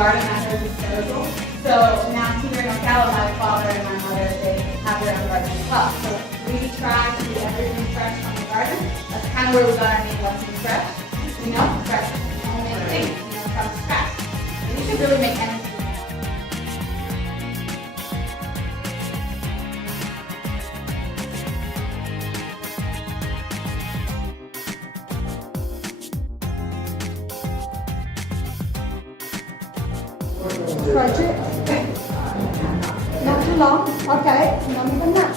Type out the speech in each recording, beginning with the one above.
garden at their disposal. So now here in Ocala, my father and my mother, they have their own garden as well. So we try to do everything fresh from the garden. That's kind of where we got our name, What's New Fresh. You know, fresh, homemade things, from scratch. And you should really make anything. Stretch it. Not too long. Okay. Not even that.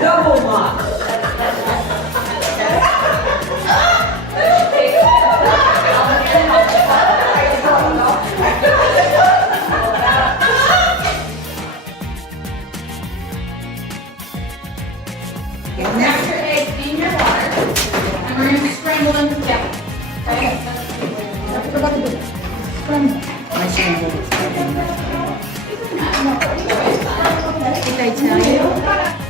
Double mop. Wrap your eggs in your water, and we're going to scramble them together. Okay? That's what I do. Scramble. Did they tell you?